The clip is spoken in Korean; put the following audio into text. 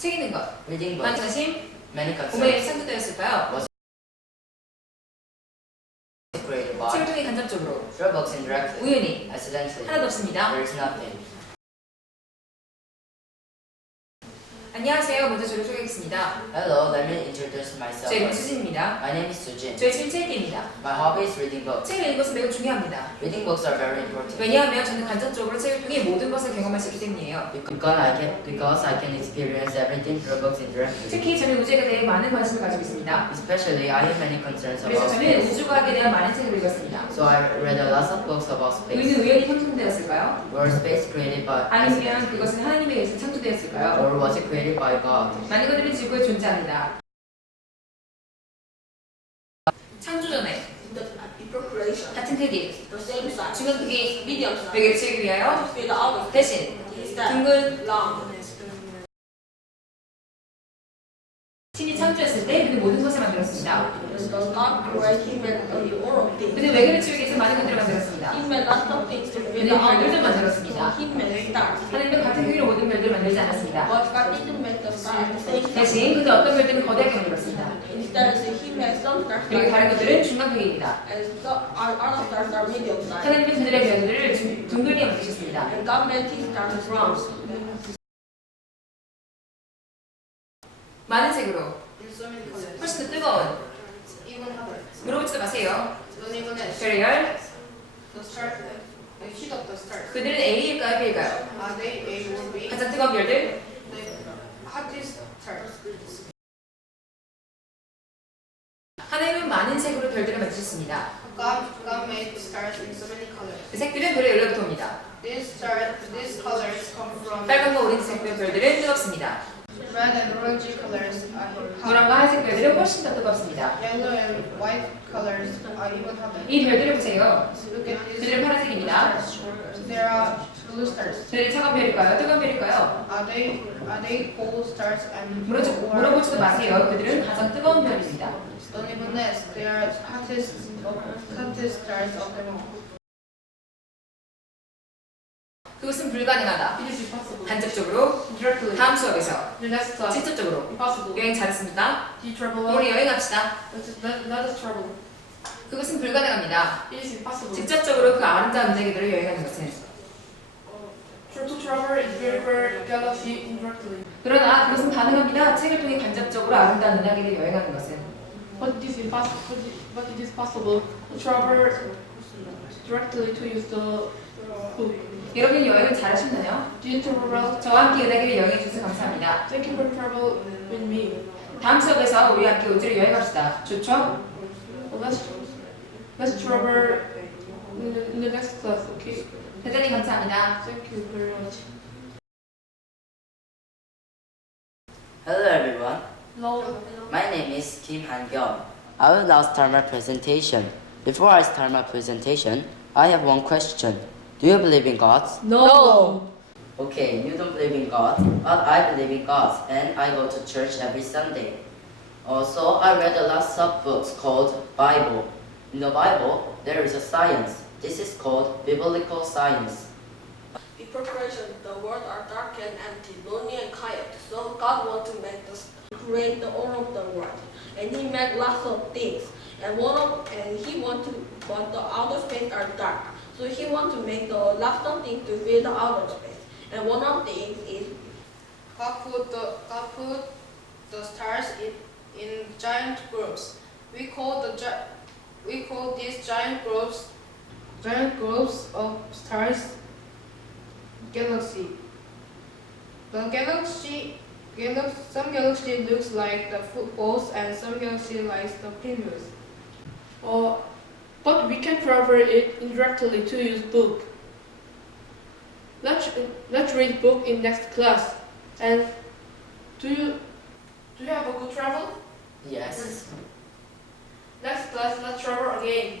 책 읽는 것. Reading 많은 books. 관심, Many 봄에 concerns. 창조되었을까요? Created 책을 by. 통해 간접적으로, indirectly. 우연히, Accidentally. 하나도 없습니다. There is nothing. 안녕하세요. 먼저 저를 소개하겠습니다. Hello, let me introduce myself. 제 이름 수진입니다. My name is Sujin. 저의 취미 책입니다. My hobby is reading books. 책을 것은 매우 중요합니다. Reading books are very important. 왜냐하면 저는 간접적으로 책을 통해 모든 것을 경험할 수 있기 때문이에요. Because I can, because I can experience everything through books indirectly. 특히 저는 우주에 대해 많은 관심을 가지고 있습니다. Especially, I have many concerns 그래서 about 저는 space. 우주과학에 대한 많은 책을 읽었습니다. So I read a lot of books about space. 우리는 우연히 형성되었을까요? Were space created by 아니면 그것은 하나님에 의해서 창조되었을까요? or was it created by God? 많은 것들이 지구에 존재합니다. 창조 전에 the 같은 크기, the same size, 중간 크기, medium size, 외계를 치기 위하여 fill out of 대신 instead 둥근 long. 신이 창조했을 때 그는 모든 것을 만들었습니다. The things. 그는 외계를 치우기 위해서 많은 것들을 만들었습니다. He made lots of things to fill 그는 out 별들도 of 만들었습니다. He made stars. 하나님은 같은 크기로 모든 않았습니다. But God didn't make the stars the same size. 대신 그는 어떤 별들은 거대하게 만들었습니다. Instead, he made some stars 그리고 다른 것들은 중간 크기입니다. and some other stars are medium size. 하나님은 그들의 별들을 둥- 둥글게 만드셨습니다. And God made his stars round. 많은 색으로 훨씬 더 뜨거운 물어보지도 마세요. 별열 그들은 A일까요 B일까요? 뜨거운 별들 하나님은 많은 색으로 별들을 만드셨습니다. God, God made stars in so many colors. 그 색들은 별의 연료부터 옵니다. These star, these colors come from 빨간과 오렌지색 별들은 뜨겁습니다. red and orangey colors are. 노란과 하얀색 별들은 훨씬 더 뜨겁습니다. Yellow and white colors are even hotter. 이 별들을 보세요. Look at these 그들은 파란색입니다. Stars. There are blue stars. 그들은 차가운 별일까요? 뜨거운 별일까요? Are they are they cold stars and 물어보지, or 물어보지도 마세요. 그들은 가장 뜨거운 별입니다. Don't even ask. They are hottest of hottest stars of them all. 그것은 불가능하다. 간접적으로 다음 수업에서 직접적으로 여행 잘했습니다. 우리 여행합시다. 그것은 불가능합니다. 직접적으로 그 아름다운 은하계들을 여행하는 것은 그러나 그것은 가능합니다. 책을 통해 간접적으로 아름다운 은하계를 여행하는 것은 But it is impossible. But it is possible to travel directly to use the book. 여러분 여행을 잘 하셨나요? Do you travel? 저와 함께 은하계를 여행해 주셔서 감사합니다. Thank you for travel with me. 다음 수업에서 우리 함께 우주를 여행합시다. 좋죠? Let's let's travel in the, in the next class. Okay. 대단히 감사합니다. Thank you very much. Hello everyone. Hello. My name is Kim Han-kyung. I will now start my presentation. Before I start my presentation, I have one question. Do you believe in God? No. Okay, you don't believe in God, but I believe in God, and I go to church every Sunday. Also, I read a lot of books called Bible. In the Bible, there is a science. This is called biblical science. Before creation, the world are dark and empty, lonely and quiet. So God wanted to make the create the all of the world, and He made lots of things. And one of and He want to but the outer space are dark. So He want to make the lots of things to fill the outer space. And one of the things is God put the God put the stars in, in giant groups. We call the we call these giant groups giant groups of stars galaxy. The galaxy galaxy some galaxy looks like the footballs and some galaxy like the pinwheels. Uh, but we can travel it indirectly to use book. Let's let's read book in next class. And do you do you have a good travel? Yes. Next class, let's travel again.